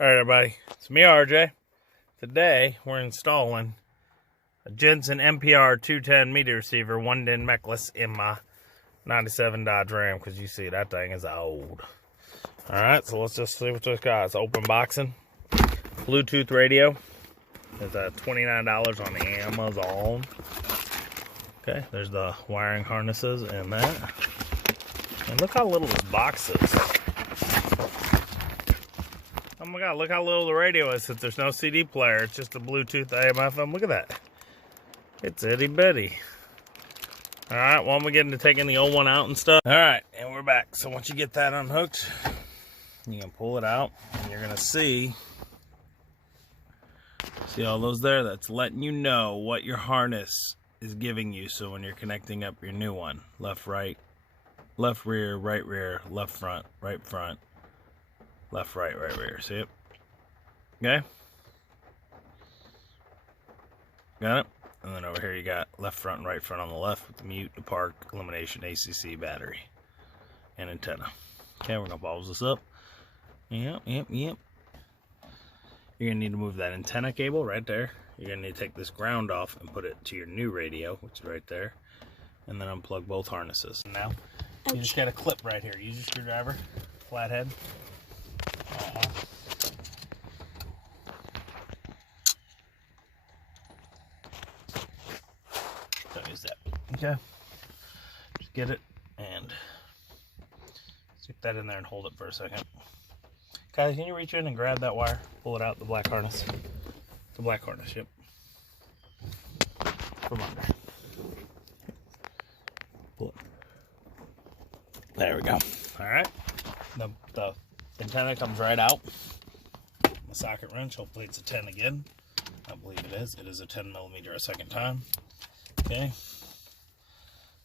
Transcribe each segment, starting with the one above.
Alright everybody, it's me RJ. Today we're installing a Jensen mpr210 media receiver 1-DIN mechless in my 97 Dodge Ram, because you see that thing is old. Alright, so let's just see what this got. It's open boxing. Bluetooth radio. It's $29 on Amazon. Okay, there's the wiring harnesses and that. And look how little this box is. Oh my god, look how little the radio is. If there's no CD player, it's just a Bluetooth AM FM. Look at that. It's itty bitty. Alright, well, I'm getting to taking the old one out and stuff. Alright, and we're back. So once you get that unhooked, you can pull it out and you're gonna see all those there? That's letting you know what your harness is giving you. So when you're connecting up your new one, left, right, left rear, left front, left, right rear. See it? Okay. Got it? And then over here you got left front and right front on the left with the mute, the park, illumination, ACC, battery, and antenna. Okay, we're gonna pause this up. Yep. You're gonna need to move that antenna cable right there. You're gonna need to take this ground off and put it to your new radio, which is right there. And then unplug both harnesses. Now, you just got a clip right here. Use your screwdriver, flathead. Don't use that. Okay. Just get it and stick that in there and hold it for a second. Guys, can you reach in and grab that wire? Pull it out, the black harness. The black harness, yep. From under. Pull it. There we go. Alright. The antenna comes right out. The socket wrench, hopefully it's a 10 again. I believe it is. It is a 10 millimeter a second time. Okay.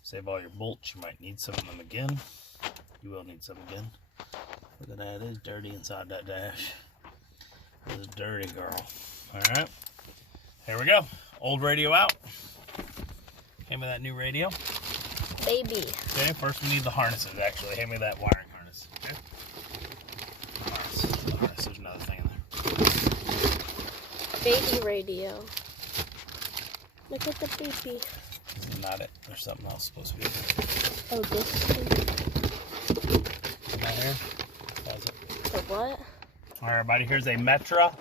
Save all your bolts. You might need some of them again. You will need some again. Look at that. It is dirty inside that dash. It is dirty, girl. Alright. Here we go. Old radio out. Hand me that new radio. Baby. Okay, first we need the harnesses, actually. Hand me that wiring harness. Okay? Harness. There's another thing in there. Baby radio. Look at the baby. This is not it. There's something else supposed to be. Oh, this thing. Right here. That's it. The what? Alright, everybody. Here's a Metra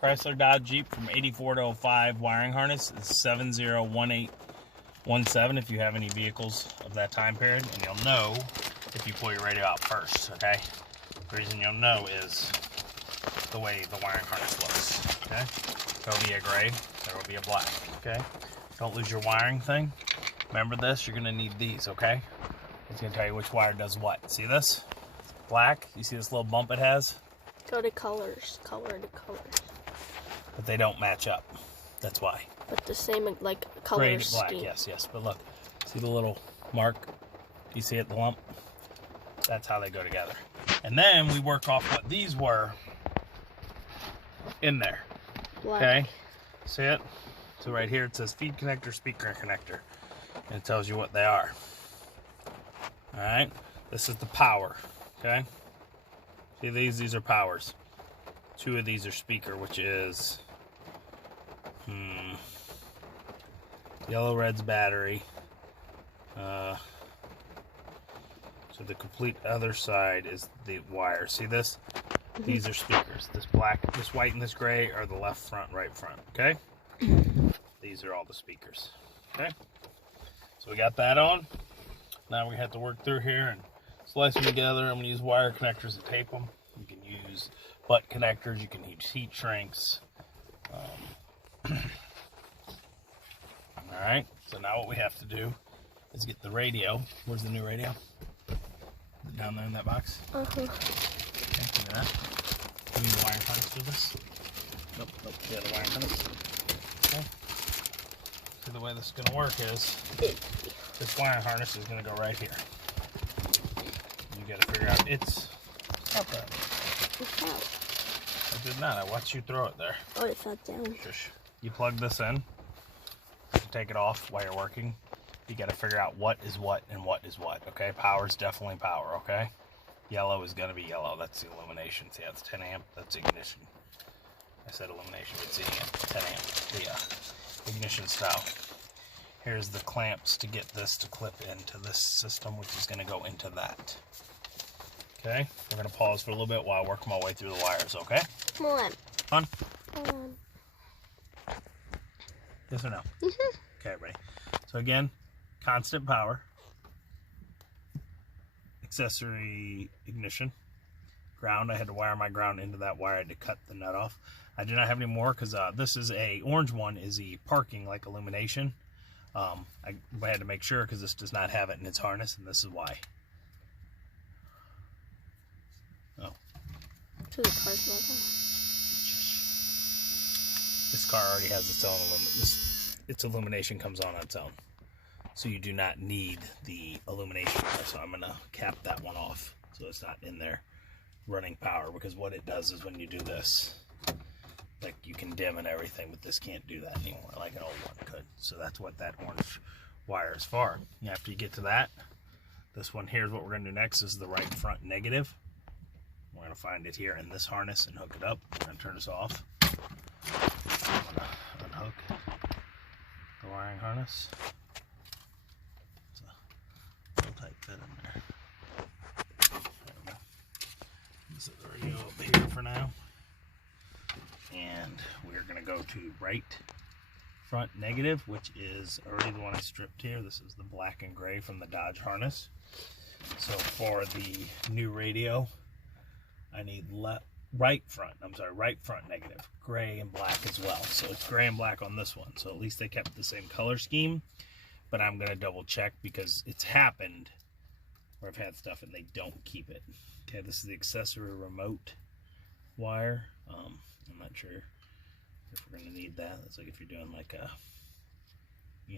Chrysler Dodge Jeep from 84 to 05 wiring harness. It's 701817 if you have any vehicles of that time period. And you'll know if you pull your radio out first, okay? The reason you'll know is the way the wiring harness looks, okay? There'll be a gray, there will be a black, okay? Don't lose your wiring thing. Remember this, you're gonna need these, okay? It's gonna tell you which wire does what. See this? It's black. You see this little bump it has? Go to colors. Color to colors. But they don't match up. That's why. But the same, like, color Gray, scheme. black, yes. But look, see the little mark? You see it, the lump? That's how they go together. And then we work off what these were in there. Black. Okay? See it? So right here it says feed connector, speaker connector. And it tells you what they are. Alright? This is the power. Okay? See these are powers. 2 of these are speaker, which is yellow, red's battery. So the complete other side is the wire. See this? These are speakers. This black, this white, and this gray are the left front, right front. Okay? These are all the speakers. Okay? So we got that on. Now we have to work through here and slice them together. I'm going to use wire connectors to tape them. You can use butt connectors. You can use heat shrinks. Alright, so now what we have to do is get the radio. Where's the new radio? Is it down there in that box? Okay, give me that. Do you need the wiring harness for this? Nope. Yeah, the wiring harness. Okay. So the way this is going to work is this wiring harness is going to go right here. You got to figure out stop that. I did not. I watched you throw it there. Oh, it fell down. Shush. You plug this in. To take it off while you're working. You got to figure out what is what and what is what. Okay, power is definitely power. Okay, Yellow is going to be yellow. That's the illumination. See, that's 10 amp. That's ignition. I said illumination, but see, 10 amp. The ignition style. Here's the clamps to get this to clip into this system, which is going to go into that. Okay, we're going to pause for a little bit while I work my way through the wires, okay? Come on. On? Hold on. Yes or no? Mm-hmm. Okay, ready. So again, constant power. Accessory ignition. Ground, I had to wire my ground into that wire. I had to cut the nut off. I do not have any more because this is a orange one, is the parking like illumination. I had to make sure because this does not have it in its harness, and this is why. Oh. So the car's not on. This car already has its own its illumination comes on its own. So you do not need the illumination. So I'm gonna cap that one off so it's not in there running power, because what it does is when you do this, like, you can dim and everything, but this can't do that anymore like an old one could. So that's what that orange wire is for. And after you get to that, this one here is what we're going to do next. Is the right front negative. We're going to find it here in this harness and hook it up. I'm going to turn this off. I'm going to unhook the wiring harness. It's a little tight fit in there. There we go. This is already up here for now. And we're going to go to right front negative, which is already the one I stripped here. This is the black and gray from the Dodge harness. So for the new radio, I need right front negative, gray and black as well. So it's gray and black on this one. So at least they kept the same color scheme, but I'm going to double check because it's happened where I've had stuff and they don't keep it. Okay, this is the accessory remote wire. I'm not sure if we're going to need that. It's like if you're doing like a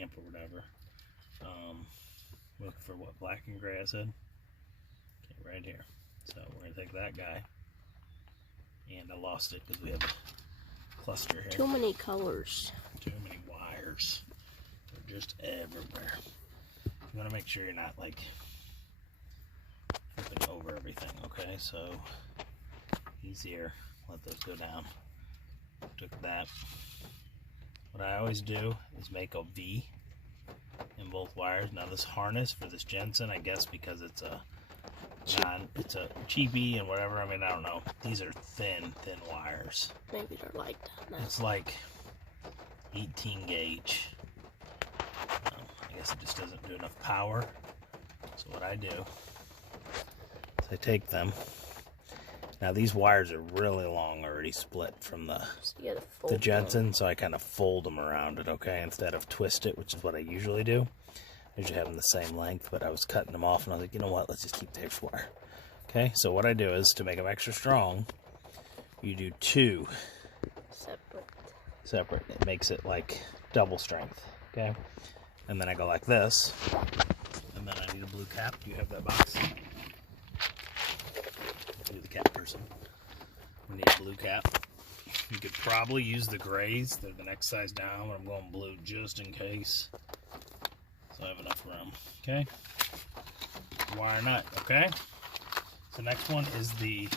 amp or whatever. Look for what, black and gray I said? Okay, right here. So we're going to take that guy. And I lost it because we have a cluster here. Too many colors. Too many wires. They're just everywhere. You want to make sure you're not like flipping over everything, okay? So easier. Let those go down. Took that. What I always do is make a V in both wires. Now this harness for this Jensen, I guess because it's a cheapy and whatever. I mean, I don't know. These are thin wires. Maybe they're like that now. It's like 18 gauge. I guess it just doesn't do enough power. So what I do is I take them. Now these wires are really long, already split from the Jensen, so I kind of fold them around it, okay, instead of twist it, which is what I usually do. I usually have them the same length, but I was cutting them off, and I was like, you know what, let's just keep the extra wire. Okay, so what I do is, to make them extra strong, you do two separate. It makes it like double strength, okay? And then I go like this, and then I need a blue cap. Do you have that box? Do the cap person. We need a blue cap. You could probably use the grays. They're the next size down, but I'm going blue just in case. So I have enough room. Okay. Wire nut. Okay. So next one is the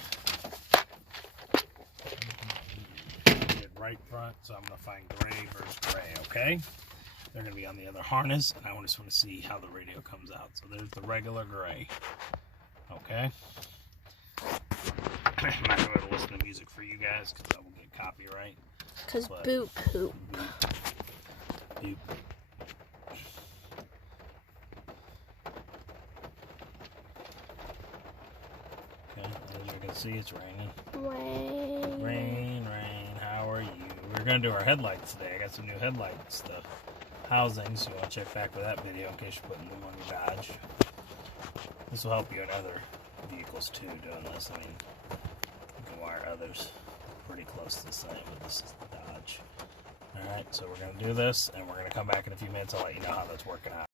right front. So I'm going to find gray versus gray. Okay. They're going to be on the other harness, and I just want to see how the radio comes out. So there's the regular gray. Okay. I'm not going to be able to listen to music for you guys because I will get copyright. Because boop poop. Boop. Okay, as you can see, it's raining. Rain. How are you? We're going to do our headlights today. I got some new headlights. The housings, so you want to check back with that video in case you're putting them on your Dodge. This will help you in other vehicles too, doing this. I mean, you can wire others pretty close to the same, but this is the Dodge. Alright, so we're going to do this, and we're going to come back in a few minutes. I'll let you know how that's working out.